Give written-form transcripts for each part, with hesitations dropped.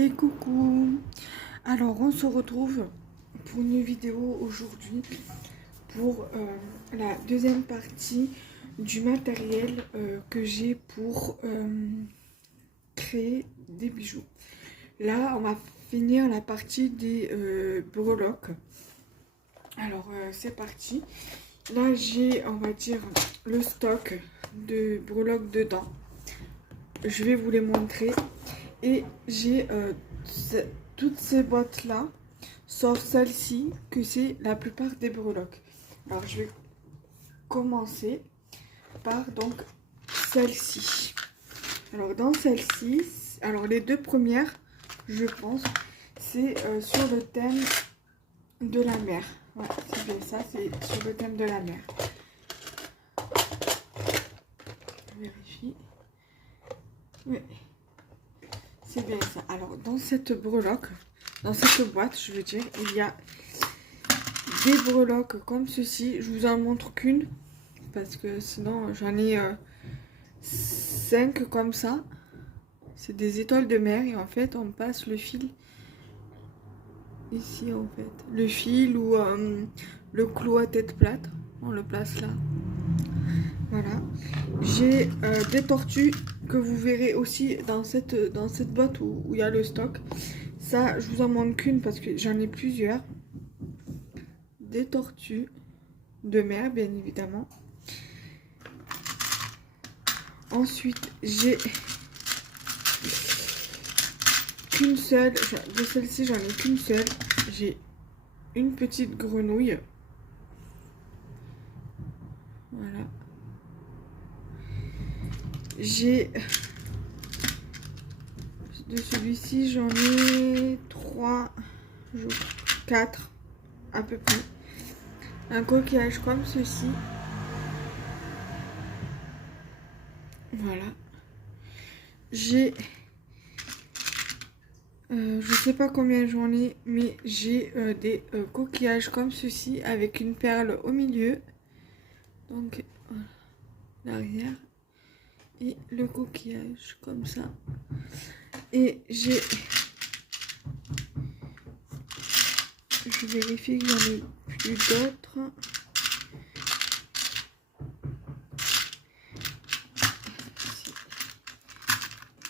Et coucou. Alors on se retrouve pour une vidéo aujourd'hui pour la deuxième partie du matériel que j'ai pour créer des bijoux. Là on va finir la partie des breloques. Alors c'est parti. Là j'ai, on va dire, le stock de breloques dedans. Je vais vous les montrer. Et j'ai toutes ces boîtes là, sauf celle-ci, que c'est la plupart des breloques. Alors je vais commencer par donc celle-ci. Alors dans celle-ci, alors les deux premières, je pense, c'est sur le thème de la mer. Ouais, c'est bien ça, c'est sur le thème de la mer. Je vérifie. Oui. C'est bien ça. Alors, dans cette breloque, dans cette boîte, je veux dire, il y a des breloques comme ceci. Je vous en montre qu'une, parce que sinon, j'en ai 5 comme ça. C'est des étoiles de mer et en fait, on passe le fil ici, en fait. Le fil ou le clou à tête plate, on le place là. Voilà. J'ai des tortues que vous verrez aussi dans cette boîte où il y a le stock. Ça, je vous en montre qu'une parce que j'en ai plusieurs. Des tortues de mer, bien évidemment. Ensuite, j'ai qu'une seule. De celle-ci, j'en ai qu'une seule. J'ai une petite grenouille. Voilà. J'ai... De celui-ci, j'en ai 3, 4 à peu près. Un coquillage comme ceci. Voilà. J'ai... je sais pas combien j'en ai, mais j'ai des coquillages comme ceci avec une perle au milieu. Donc, voilà, l'arrière. Et le coquillage comme ça. Et j'ai... Je vérifie que j'en ai plus d'autres.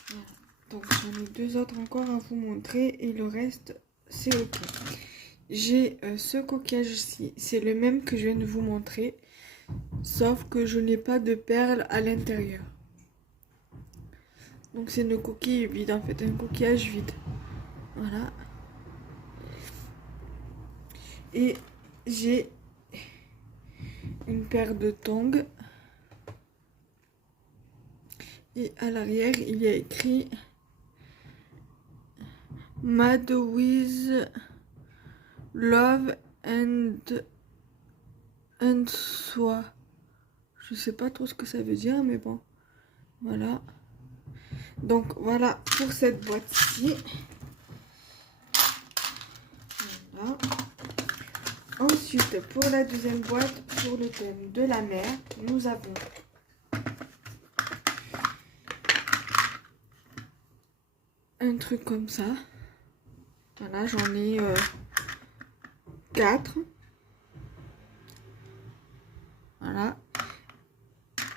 Voilà. Donc j'en ai 2 autres encore à vous montrer et le reste c'est ok. J'ai ce coquillage-ci, c'est le même que je viens de vous montrer, sauf que je n'ai pas de perles à l'intérieur. Donc c'est une coquille vide en fait, un coquillage vide. Voilà. Et j'ai une paire de tongs. Et à l'arrière, il y a écrit Made with Love and Soie. Je sais pas trop ce que ça veut dire, mais bon. Voilà. Donc voilà pour cette boîte-ci. Voilà. Ensuite, pour la deuxième boîte, pour le thème de la mer, nous avons un truc comme ça. Voilà, j'en ai 4. Voilà.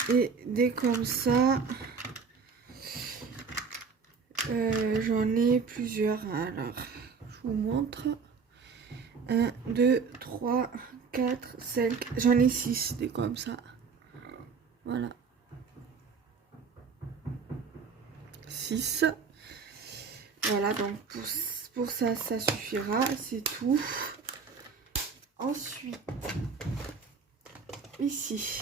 Et des comme ça, j'en ai plusieurs. Alors, je vous montre. 1, 2, 3, 4, 5. J'en ai 6 des comme ça. Voilà. 6. Voilà, donc pour ça, ça suffira. C'est tout. Ensuite, ici,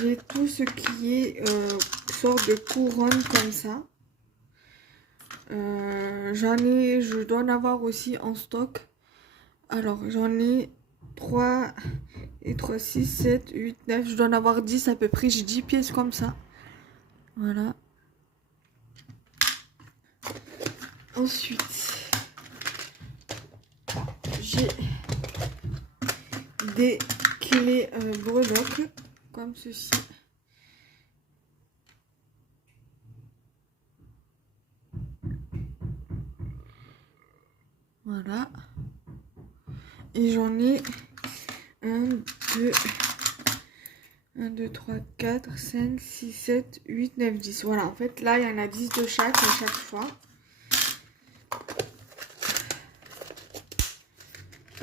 j'ai tout ce qui est sorte de couronne comme ça. Je dois en avoir aussi en stock. Alors, j'en ai 3 et 3, 6, 7, 8, 9. Je dois en avoir 10 à peu près. J'ai 10 pièces comme ça. Voilà. Ensuite, j'ai des clés breloques comme ceci. Voilà. Et j'en ai 1, 2, 3, 4, 5, 6, 7, 8, 9, 10. Voilà, en fait, là, il y en a 10 de chaque à chaque fois.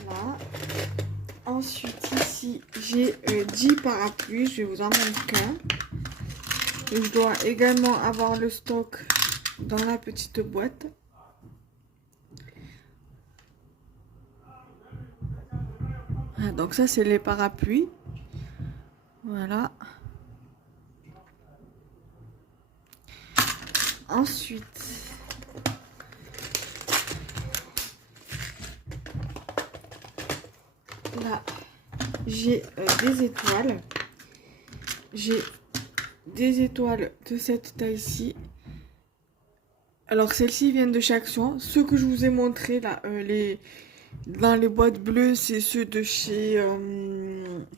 Voilà. Ensuite, ici, j'ai 10 parapluies. Je vais vous en montrer qu'un. Je dois également avoir le stock dans la petite boîte. Ah, donc ça, c'est les parapluies. Voilà. Ensuite, là, j'ai des étoiles. J'ai des étoiles de cette taille-ci. Alors, celles-ci viennent de chez Action. Ceux que je vous ai montrés, là, dans les boîtes bleues, c'est ceux de chez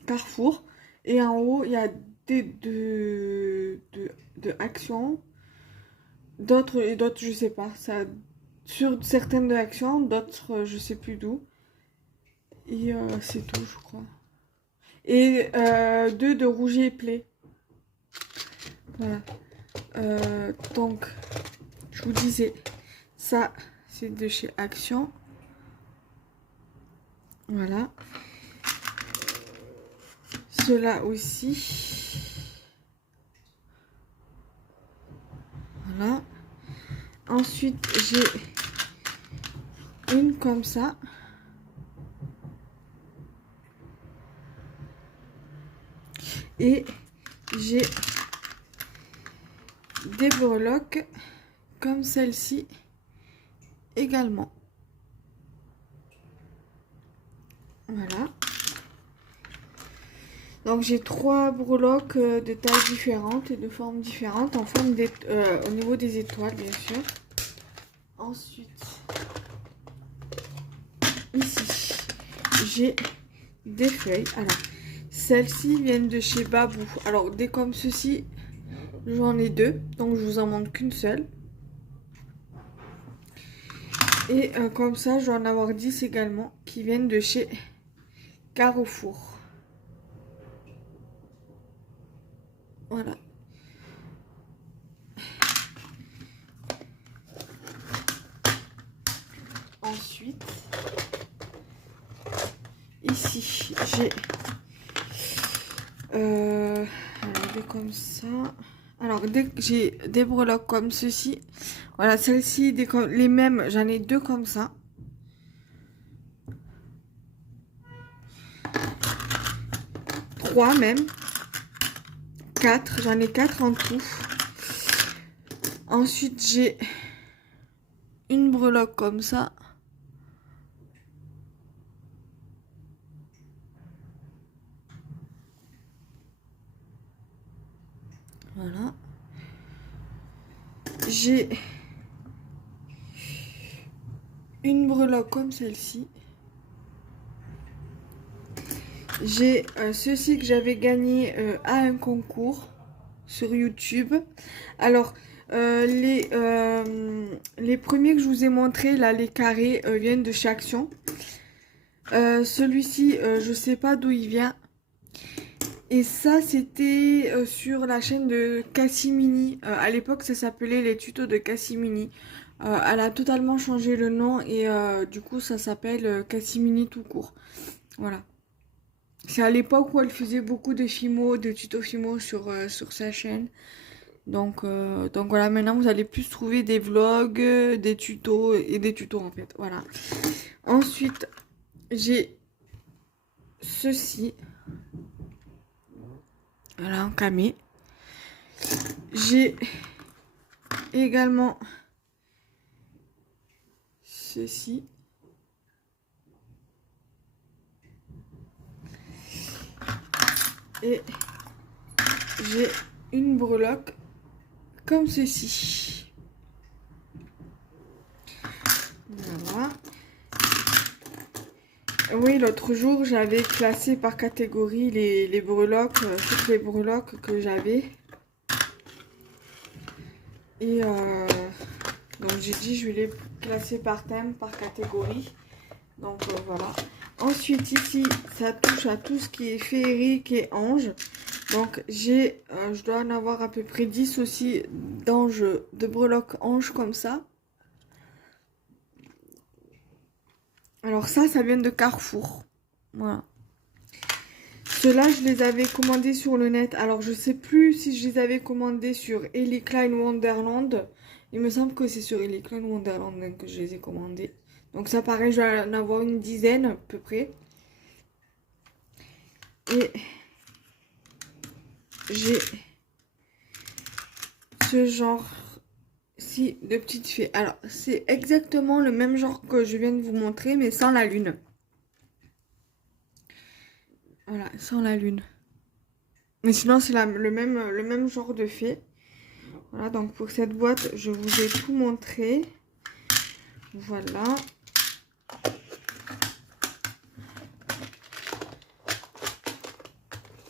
Carrefour. Et en haut, il y a des de Action. D'autres et d'autres, je sais pas. Ça, sur certaines de Action, d'autres, je sais plus d'où. Et c'est tout, je crois. Et 2 de Rouget et Play. Voilà. Donc, je vous disais, ça, c'est de chez Action. Voilà. Ceux-là aussi. Voilà. Ensuite, j'ai une comme ça. Et j'ai des breloques comme celle-ci également. Voilà. Donc j'ai 3 breloques de tailles différentes et de formes différentes en forme au niveau des étoiles, bien sûr. Ensuite, ici, j'ai des feuilles. Alors, celles-ci viennent de chez Babou. Alors, des comme ceci, j'en ai 2, donc je vous en montre qu'une seule. Et comme ça, je vais en avoir 10 également qui viennent de chez Carrefour. Voilà. Ensuite, ici, j'ai des comme ça. Alors, j'ai des breloques comme ceci. Voilà, celle-ci, les mêmes, j'en ai 2 comme ça. Trois même. 4, j'en ai 4 en tout. Ensuite, j'ai une breloque comme ça. Voilà. J'ai une breloque comme celle-ci. J'ai ceci que j'avais gagné à un concours sur YouTube. Alors, les premiers que je vous ai montrés, là, les carrés, viennent de chez Action. Celui-ci, je sais pas d'où il vient. Et ça, c'était sur la chaîne de Cassimini. À l'époque, ça s'appelait les tutos de Cassimini. Elle a totalement changé le nom et du coup, ça s'appelle Cassimini tout court. Voilà. C'est à l'époque où elle faisait beaucoup de Fimo, de tutos Fimo sur sa chaîne. Donc voilà, maintenant vous allez plus trouver des vlogs, des tutos et des tutos en fait. Voilà. Ensuite, j'ai ceci. Voilà, en camé. J'ai également ceci. Et j'ai une breloque comme ceci. Voilà. Oui, l'autre jour, j'avais classé par catégorie les breloques, toutes les breloques que j'avais. Et Donc j'ai dit je vais les classer par thème, par catégorie. Donc voilà. Ensuite ici ça touche à tout ce qui est féerique et ange. Donc j'ai, je dois en avoir à peu près 10 aussi d'anges, de breloques anges comme ça. Alors ça vient de Carrefour. Voilà. Ceux-là, je les avais commandés sur le net. Alors, je sais plus si je les avais commandés sur Ellie Klein Wonderland. Il me semble que c'est sur Ellie Klein Wonderland que je les ai commandés. Donc ça, pareil, je vais en avoir une dizaine à peu près. Et j'ai ce genre-ci de petites fées. Alors, c'est exactement le même genre que je viens de vous montrer, mais sans la lune. Voilà, sans la lune. Mais sinon, c'est le même genre de fée. Voilà, donc pour cette boîte, je vous ai tout montré. Voilà.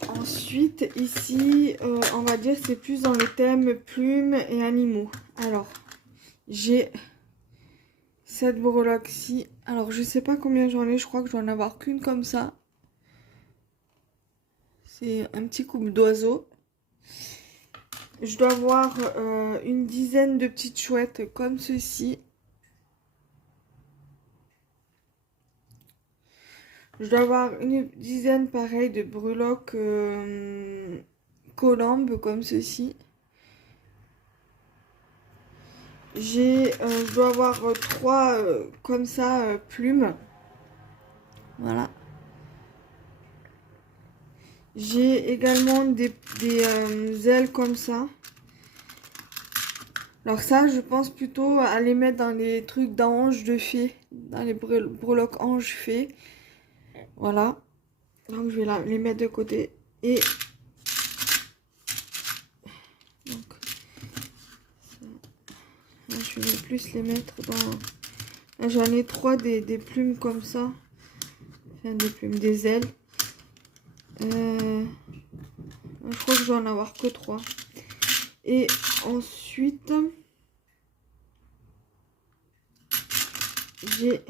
Ensuite, ici, on va dire c'est plus dans le thème plumes et animaux. Alors, j'ai cette breloque-ci. Alors, je sais pas combien j'en ai. Je crois que je dois en avoir qu'une comme ça. C'est un petit couple d'oiseaux. Je dois avoir une dizaine de petites chouettes comme ceci. Je dois avoir une dizaine pareil de breloques colombes comme ceci. Je dois avoir 3 comme ça plumes. Voilà. J'ai également des ailes comme ça. Alors ça, je pense plutôt à les mettre dans les trucs d'anges de fées, dans les breloques anges fées. Voilà. Donc je vais les mettre de côté. Et donc là, je vais plus les mettre dans. Là, j'en ai 3 des plumes comme ça. Enfin, des plumes, des ailes. Je crois que je dois en avoir que 3. Et ensuite, j'ai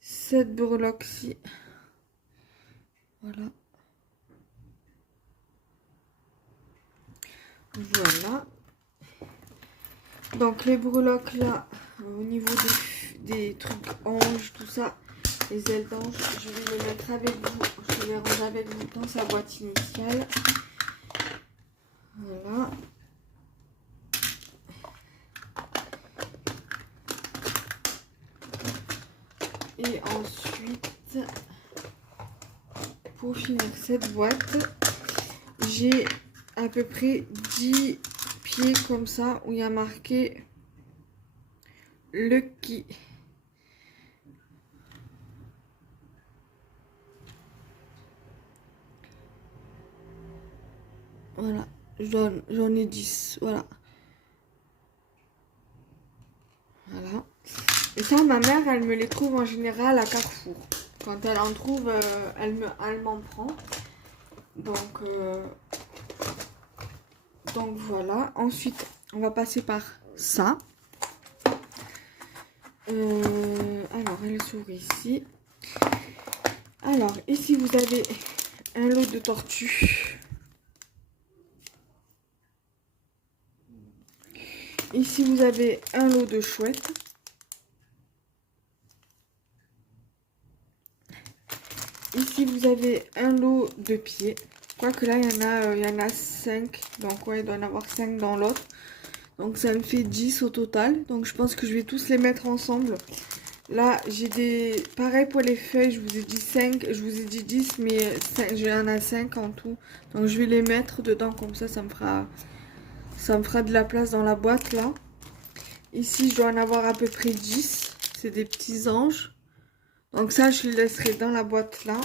cette breloque-ci. Voilà. Voilà. Donc les breloques là, au niveau des trucs anges, tout ça, les ailes d'ange, je vais les mettre avec vous. Je vais ranger avec vous dans sa boîte initiale. Voilà. Et ensuite, pour finir cette boîte, j'ai à peu près 10 pieds comme ça où il y a marqué Lucky. Voilà, j'en ai 10, voilà. Voilà. Et ça, ma mère, elle me les trouve en général à Carrefour. Quand elle en trouve, elle m'en prend. Donc voilà. Ensuite, on va passer par ça. Alors, elle s'ouvre ici. Alors, ici, vous avez un lot de tortues. Ici, vous avez un lot de chouettes. Ici, vous avez un lot de pieds. Quoique là, il y en a 5. Donc, ouais, il doit y en avoir 5 dans l'autre. Donc, ça me fait 10 au total. Donc, je pense que je vais tous les mettre ensemble. Là, j'ai des... Pareil pour les feuilles, je vous ai dit 5. Je vous ai dit 10, mais j'en ai 5 en tout. Donc, je vais les mettre dedans. Comme ça me fera de la place dans la boîte, là. Ici, je dois en avoir à peu près 10. C'est des petits anges. Donc ça, je les laisserai dans la boîte là.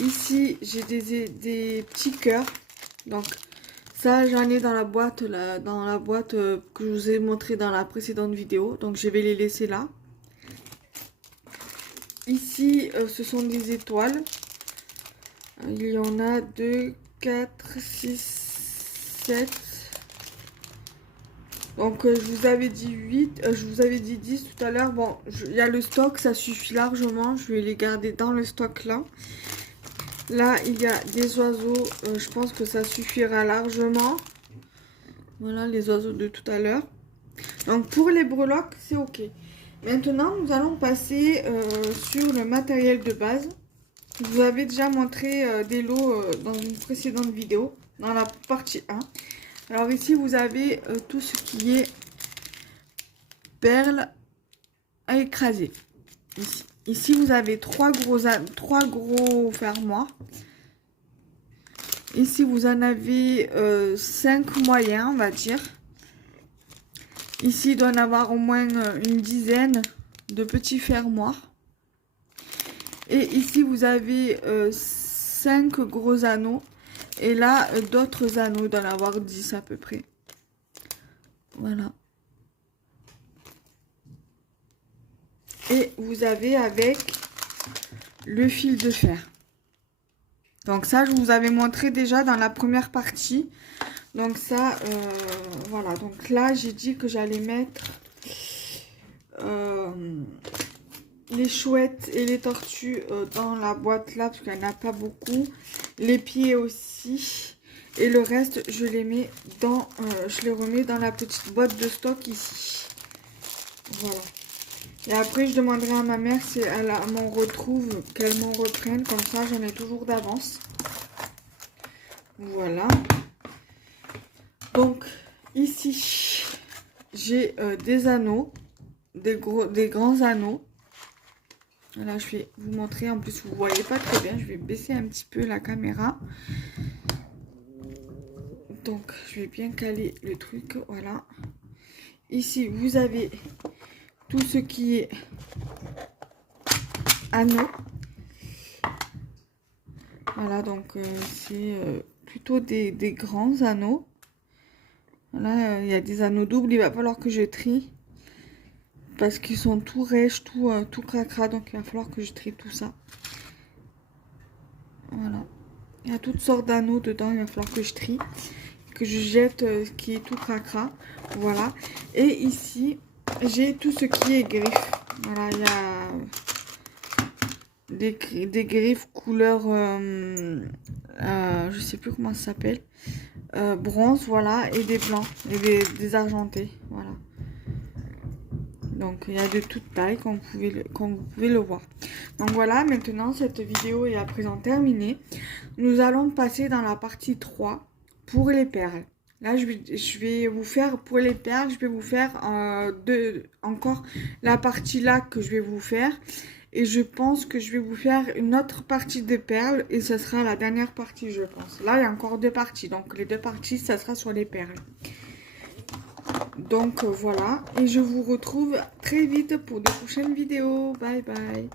Ici, j'ai des petits cœurs. Donc ça, j'en ai dans la boîte là, que je vous ai montré dans la précédente vidéo. Donc je vais les laisser là. Ici, ce sont des étoiles. Il y en a 2, 4, 6, 7, Donc je vous avais dit 8, je vous avais dit 10 tout à l'heure. Bon, il y a le stock, ça suffit largement. Je vais les garder dans le stock là. Là, il y a des oiseaux, je pense que ça suffira largement. Voilà les oiseaux de tout à l'heure. Donc pour les breloques, c'est ok. Maintenant, nous allons passer sur le matériel de base. Je vous avais déjà montré des lots dans une précédente vidéo, dans la partie 1. Alors ici, vous avez tout ce qui est perles à écraser. Ici vous avez trois gros fermoirs. Ici, vous en avez 5 moyens, on va dire. Ici, il doit y en avoir au moins une dizaine de petits fermoirs. Et ici, vous avez 5 gros anneaux. Et là, d'autres anneaux, il doit y en avoir 10 à peu près. Voilà. Et vous avez avec le fil de fer. Donc ça, je vous avais montré déjà dans la première partie. Donc ça, voilà. Donc là, j'ai dit que j'allais mettre les chouettes et les tortues dans la boîte là, parce qu'il n'y en a pas beaucoup. Les pieds aussi. Et le reste, je les mets dans, je les remets dans la petite boîte de stock ici. Voilà. Et après, je demanderai à ma mère si elle m'en retrouve, qu'elle m'en reprenne. Comme ça, j'en ai toujours d'avance. Voilà. Donc, ici, j'ai des anneaux, des grands anneaux. Là, je vais vous montrer. En plus, vous ne voyez pas très bien. Je vais baisser un petit peu la caméra. Donc, je vais bien caler le truc. Voilà. Ici, vous avez tout ce qui est anneaux. Voilà, donc c'est plutôt des grands anneaux. Là, il y a des anneaux doubles. Il va falloir que je trie. Parce qu'ils sont tout rêches, tout cracra. Donc, il va falloir que je trie tout ça. Voilà. Il y a toutes sortes d'anneaux dedans. Il va falloir que je trie. Que je jette ce qui est tout cracra. Voilà. Et ici, j'ai tout ce qui est griffes. Voilà, il y a des griffes couleur, je sais plus comment ça s'appelle. Bronze, voilà. Et des blancs. Et des argentés. Voilà. Donc, il y a de toute taille, comme vous pouvez le voir. Donc, voilà, maintenant, cette vidéo est à présent terminée. Nous allons passer dans la partie 3 pour les perles. Là, je vais vous faire, pour les perles, je vais vous faire encore la partie là que je vais vous faire. Et je pense que je vais vous faire une autre partie de perles. Et ce sera la dernière partie, je pense. Là, il y a encore 2 parties. Donc, les 2 parties, ça sera sur les perles. Donc voilà, et je vous retrouve très vite pour de prochaines vidéos. Bye bye.